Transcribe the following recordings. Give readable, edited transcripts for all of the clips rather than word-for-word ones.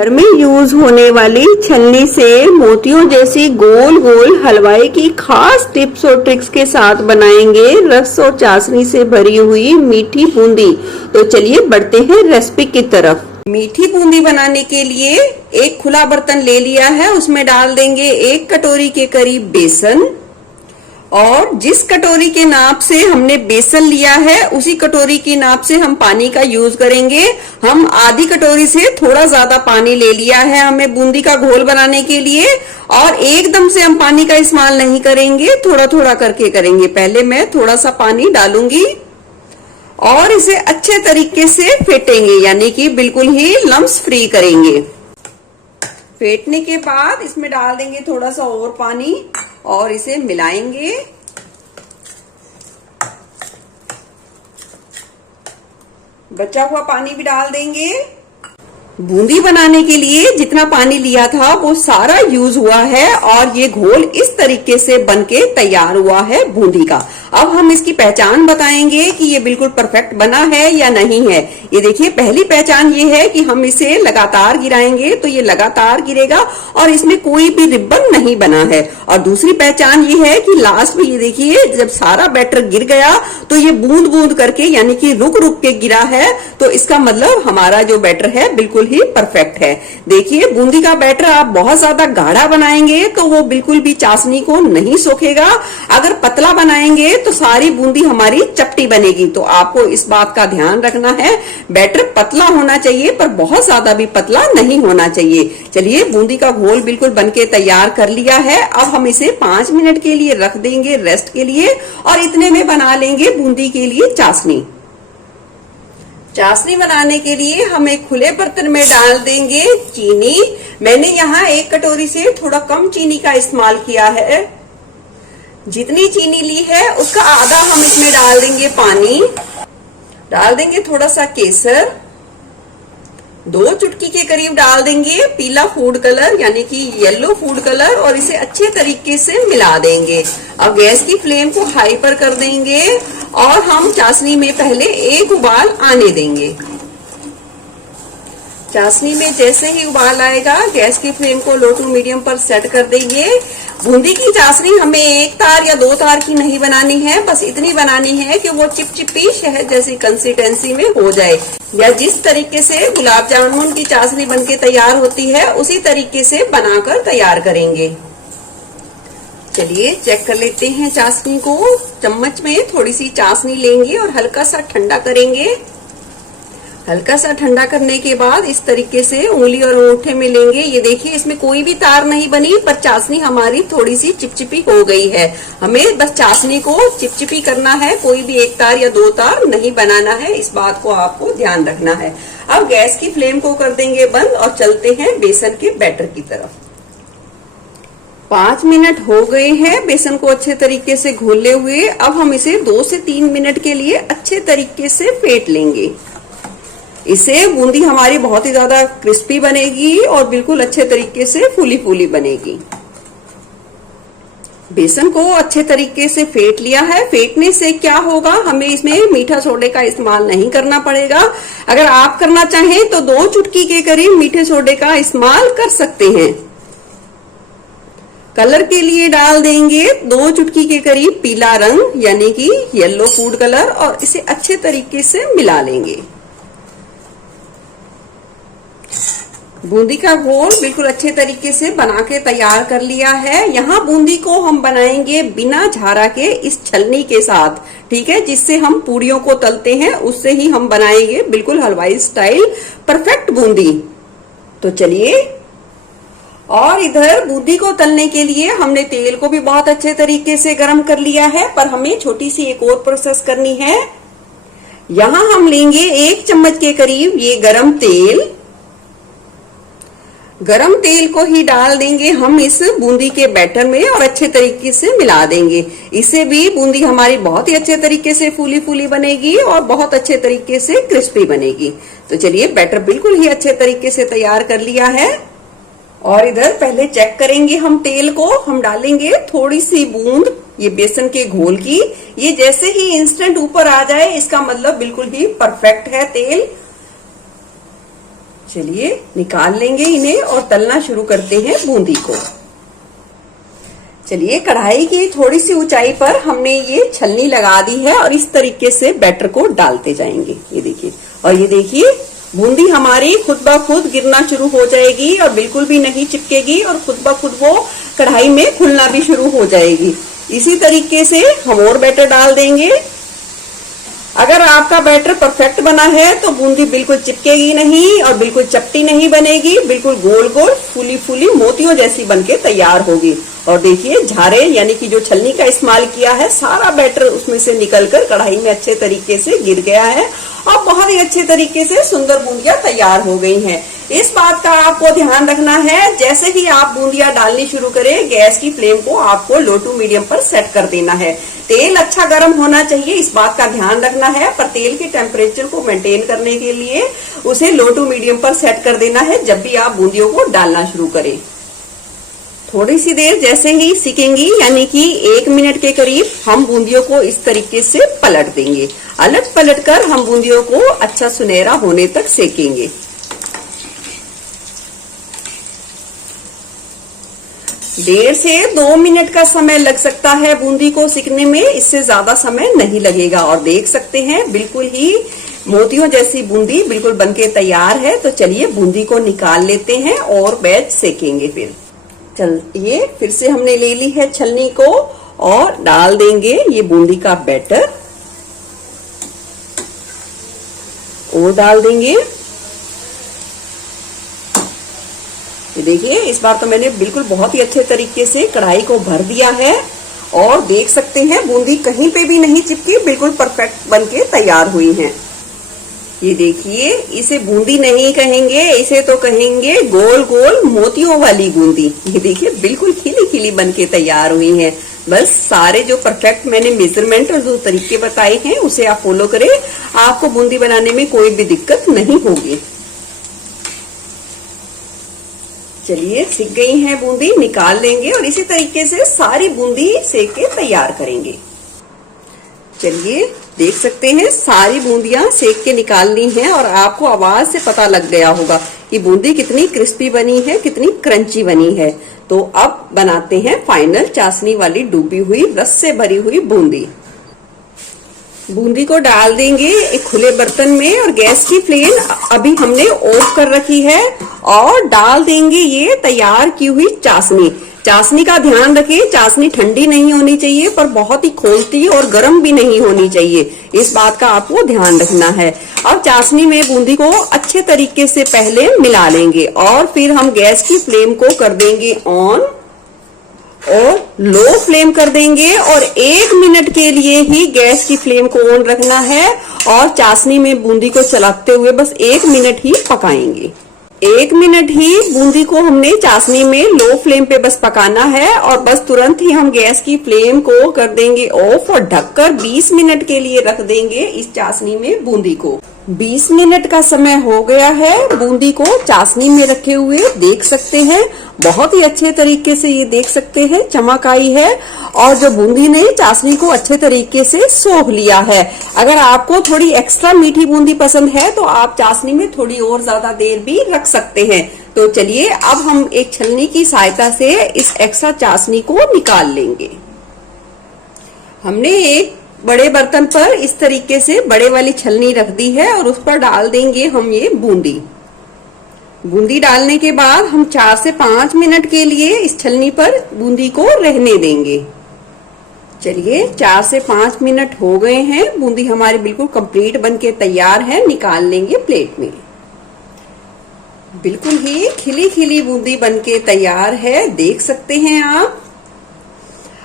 घर में यूज होने वाली छलनी से मोतियों जैसी गोल गोल हलवाई की खास टिप्स और ट्रिक्स के साथ बनाएंगे रस और चाशनी से भरी हुई मीठी बूंदी। तो चलिए बढ़ते हैं रेसिपी की तरफ। मीठी बूंदी बनाने के लिए एक खुला बर्तन ले लिया है, उसमें डाल देंगे 1 कटोरी के करीब बेसन, और जिस कटोरी के नाप से हमने बेसन लिया है उसी कटोरी की नाप से हम पानी का यूज करेंगे। हम आधी कटोरी से थोड़ा ज्यादा पानी ले लिया है हमें बूंदी का घोल बनाने के लिए, और एकदम से हम पानी का इस्तेमाल नहीं करेंगे, थोड़ा थोड़ा करके करेंगे। पहले मैं थोड़ा सा पानी डालूंगी और इसे अच्छे तरीके से फेंटेंगे, यानी कि बिल्कुल ही लम्स फ्री करेंगे। फेंटने के बाद इसमें डाल देंगे थोड़ा सा और पानी और इसे मिलाएंगे। बचा हुआ पानी भी डाल देंगे। बूंदी बनाने के लिए जितना पानी लिया था वो सारा यूज हुआ है और ये घोल इस तरीके से बनके तैयार हुआ है बूंदी का। अब हम इसकी पहचान बताएंगे कि ये बिल्कुल परफेक्ट बना है या नहीं है। ये देखिए, पहली पहचान ये है कि हम इसे लगातार गिराएंगे तो ये लगातार गिरेगा और इसमें कोई भी रिबन नहीं बना है। और दूसरी पहचान ये है कि लास्ट में ये देखिए, जब सारा बैटर गिर गया तो ये बूंद बूंद करके, यानी कि रुक रुक के गिरा है, तो इसका मतलब हमारा जो बैटर है बिल्कुल ही परफेक्ट है। देखिए, बूंदी का बैटर आप बहुत ज्यादा गाढ़ा बनाएंगे तो वो बिल्कुल भी चाशनी को नहीं सोखेगा। अगर पतला बनाएंगे तो सारी बूंदी हमारी चपटी बनेगी। तो आपको इस बात का ध्यान रखना है, बैटर पतला होना चाहिए पर बहुत ज्यादा भी पतला नहीं होना चाहिए। चलिए, बूंदी का घोल बिल्कुल बनके तैयार कर लिया है। अब हम इसे 5 मिनट के लिए रख देंगे रेस्ट के लिए, और इतने में बना लेंगे बूंदी के लिए चाशनी। चाशनी बनाने के लिए हम एक खुले बर्तन में डाल देंगे चीनी। मैंने यहाँ 1 कटोरी से थोड़ा कम चीनी का इस्तेमाल किया है। जितनी चीनी ली है उसका आधा हम इसमें डाल देंगे पानी। डाल देंगे थोड़ा सा केसर, 2 चुटकी के करीब डाल देंगे पीला फूड कलर, यानी कि येलो फूड कलर, और इसे अच्छे तरीके से मिला देंगे। अब गैस की फ्लेम को हाई पर कर देंगे और हम चाशनी में पहले एक उबाल आने देंगे। चाशनी में जैसे ही उबाल आएगा गैस की फ्लेम को लो टू मीडियम पर सेट कर देंगे। बूंदी की चाशनी हमें 1 तार या 2 तार की नहीं बनानी है, बस इतनी बनानी है कि वो चिपचिपी शहद जैसी कंसिस्टेंसी में हो जाए, या जिस तरीके से गुलाब जामुन की चाशनी बनके तैयार होती है उसी तरीके से बनाकर तैयार करेंगे। चलिए चेक कर लेते हैं चाशनी को। चम्मच में थोड़ी सी चाशनी लेंगे और हल्का सा ठंडा करेंगे। हल्का सा ठंडा करने के बाद इस तरीके से उंगली और अंगूठे में लेंगे। ये देखिए, इसमें कोई भी तार नहीं बनी, पर चाशनी हमारी थोड़ी सी चिपचिपी हो गई है। हमें बस चाशनी को चिपचिपी करना है, कोई भी 1 तार या 2 तार नहीं बनाना है। इस बात को आपको ध्यान रखना है। अब गैस की फ्लेम को कर देंगे बंद और चलते हैं बेसन के बैटर की तरफ। 5 मिनट हो गए हैं बेसन को अच्छे तरीके से घोले हुए। अब हम इसे 2 से 3 मिनट के लिए अच्छे तरीके से फेंट लेंगे। इससे बूंदी हमारी बहुत ही ज्यादा क्रिस्पी बनेगी और बिल्कुल अच्छे तरीके से फूली फूली बनेगी। बेसन को अच्छे तरीके से फेंट लिया है। फेंटने से क्या होगा, हमें इसमें मीठा सोडे का इस्तेमाल नहीं करना पड़ेगा। अगर आप करना चाहें तो 2 चुटकी के करीब मीठे सोडे का इस्तेमाल कर सकते हैं। कलर के लिए डाल देंगे 2 चुटकी के करीब पीला रंग, यानी कि येलो फूड कलर, और इसे अच्छे तरीके से मिला लेंगे। बूंदी का घोल बिल्कुल अच्छे तरीके से बना के तैयार कर लिया है। यहाँ बूंदी को हम बनाएंगे बिना झारा के इस छलनी के साथ, ठीक है, जिससे हम पूड़ियों को तलते हैं उससे ही हम बनाएंगे बिल्कुल हलवाई स्टाइल परफेक्ट बूंदी। तो चलिए, और इधर बूंदी को तलने के लिए हमने तेल को भी बहुत अच्छे तरीके से गर्म कर लिया है, पर हमें छोटी सी एक और प्रोसेस करनी है। यहाँ हम लेंगे 1 चम्मच के करीब ये गरम तेल। गरम तेल को ही डाल देंगे हम इस बूंदी के बैटर में और अच्छे तरीके से मिला देंगे। इससे भी बूंदी हमारी बहुत ही अच्छे तरीके से फूली फूली बनेगी और बहुत अच्छे तरीके से क्रिस्पी बनेगी। तो चलिए, बैटर बिल्कुल ही अच्छे तरीके से तैयार कर लिया है। और इधर पहले चेक करेंगे हम तेल को। हम डालेंगे थोड़ी सी बूंद ये बेसन के घोल की। ये जैसे ही इंस्टेंट ऊपर आ जाए इसका मतलब बिल्कुल ही परफेक्ट है तेल। चलिए निकाल लेंगे इन्हें और तलना शुरू करते हैं बूंदी को। चलिए कढ़ाई की थोड़ी सी ऊंचाई पर हमने ये छलनी लगा दी है और इस तरीके से बैटर को डालते जाएंगे। ये देखिए, और ये देखिए बूंदी हमारी खुद ब खुद गिरना शुरू हो जाएगी और बिल्कुल भी नहीं चिपकेगी और खुद ब खुद वो कढ़ाई में खुलना भी शुरू हो जाएगी। इसी तरीके से हम और बैटर डाल देंगे। अगर आपका बैटर परफेक्ट बना है तो बूंदी बिल्कुल चिपकेगी नहीं और बिल्कुल चपटी नहीं बनेगी, बिल्कुल गोल गोल फूली फूली मोतियों जैसी बनके तैयार होगी। और देखिए झारे यानी कि जो छलनी का इस्तेमाल किया है, सारा बैटर उसमें से निकलकर कढ़ाई में अच्छे तरीके से गिर गया है और बहुत ही अच्छे तरीके से सुंदर बूंदियां तैयार हो गई हैं। इस बात का आपको ध्यान रखना है, जैसे ही आप बूंदियां डालनी शुरू करें गैस की फ्लेम को आपको लो टू मीडियम पर सेट कर देना है। तेल अच्छा गर्म होना चाहिए, इस बात का ध्यान रखना है, पर तेल के टेम्परेचर को मेंटेन करने के लिए उसे लो टू मीडियम पर सेट कर देना है जब भी आप बूंदियों को डालना शुरू करें। थोड़ी सी देर जैसे ही सिकेंगी यानी कि 1 मिनट के करीब हम बूंदियों को इस तरीके से पलट देंगे। अलट पलट कर हम बूंदियों को अच्छा सुनहरा होने तक सेकेंगे। 1.5 से 2 मिनट का समय लग सकता है बूंदी को सिकने में, इससे ज्यादा समय नहीं लगेगा। और देख सकते हैं बिल्कुल ही मोतियों जैसी बूंदी बिल्कुल बनके तैयार है। तो चलिए बूंदी को निकाल लेते हैं और बैच सेकेंगे। चलिए फिर से हमने ले ली है छलनी को और डाल देंगे ये बूंदी का बैटर और डाल देंगे। ये देखिए इस बार तो मैंने बिल्कुल बहुत ही अच्छे तरीके से कढ़ाई को भर दिया है और देख सकते हैं बूंदी कहीं पे भी नहीं चिपकी, बिल्कुल परफेक्ट बनके तैयार हुई हैं। ये देखिए इसे बूंदी नहीं कहेंगे, इसे तो कहेंगे गोल गोल मोतियों वाली बूंदी। ये देखिए बिल्कुल खिली खिली बनके तैयार हुई हैं। बस सारे जो परफेक्ट मैंने मेजरमेंट और जो तरीके बताए हैं उसे आप फॉलो करें, आपको बूंदी बनाने में कोई भी दिक्कत नहीं होगी। चलिए सिक गई है बूंदी, निकाल लेंगे और इसी तरीके से सारी बूंदी सेक के तैयार करेंगे। चलिए देख सकते हैं सारी बूंदियां सेक के निकाल ली हैं और आपको आवाज से पता लग गया होगा कि बूंदी कितनी क्रिस्पी बनी है, कितनी क्रंची बनी है। तो अब बनाते हैं फाइनल चाशनी वाली डूबी हुई रस से भरी हुई बूंदी। बूंदी को डाल देंगे एक खुले बर्तन में और गैस की फ्लेम अभी हमने ऑफ कर रखी है और डाल देंगे ये तैयार की हुई चाशनी। चाशनी का ध्यान रखें, चाशनी ठंडी नहीं होनी चाहिए पर बहुत ही खोलती और गर्म भी नहीं होनी चाहिए, इस बात का आपको ध्यान रखना है। अब चाशनी में बूंदी को अच्छे तरीके से पहले मिला लेंगे और फिर हम गैस की फ्लेम को कर देंगे ऑन और लो फ्लेम कर देंगे और 1 मिनट के लिए ही गैस की फ्लेम को ऑन रखना है और चाशनी में बूंदी को चलाते हुए बस 1 मिनट ही पकाएंगे। 1 मिनट ही बूंदी को हमने चाशनी में लो फ्लेम पे बस पकाना है और बस तुरंत ही हम गैस की फ्लेम को कर देंगे ऑफ और ढककर 20 मिनट के लिए रख देंगे इस चाशनी में बूंदी को। 20 मिनट का समय हो गया है बूंदी को चाशनी में रखे हुए, देख सकते हैं बहुत ही अच्छे तरीके से ये देख सकते हैं चमक आई है और जो बूंदी ने चाशनी को अच्छे तरीके से सोख लिया है। अगर आपको थोड़ी एक्स्ट्रा मीठी बूंदी पसंद है तो आप चाशनी में थोड़ी और ज्यादा देर भी रख सकते हैं। तो चलिए अब हम एक छलनी की सहायता से इस एक्स्ट्रा चाशनी को निकाल लेंगे। हमने एक बड़े बर्तन पर इस तरीके से बड़े वाली छलनी रख दी है और उस पर डाल देंगे हम ये बूंदी। बूंदी डालने के बाद हम 4 से 5 मिनट के लिए इस छलनी पर बूंदी को रहने देंगे। चलिए 4 से 5 मिनट हो गए हैं, बूंदी हमारी बिल्कुल कंप्लीट बनके तैयार है, निकाल लेंगे प्लेट में। बिल्कुल ही खिली खिली बूंदी बनके तैयार है, देख सकते हैं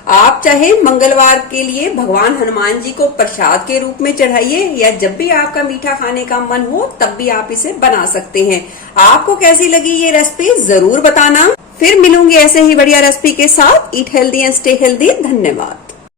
आप चाहे मंगलवार के लिए भगवान हनुमान जी को प्रसाद के रूप में चढ़ाइए या जब भी आपका मीठा खाने का मन हो तब भी आप इसे बना सकते हैं। आपको कैसी लगी ये रेसिपी जरूर बताना। फिर मिलूंगी ऐसे ही बढ़िया रेसिपी के साथ। Eat healthy and stay healthy. धन्यवाद।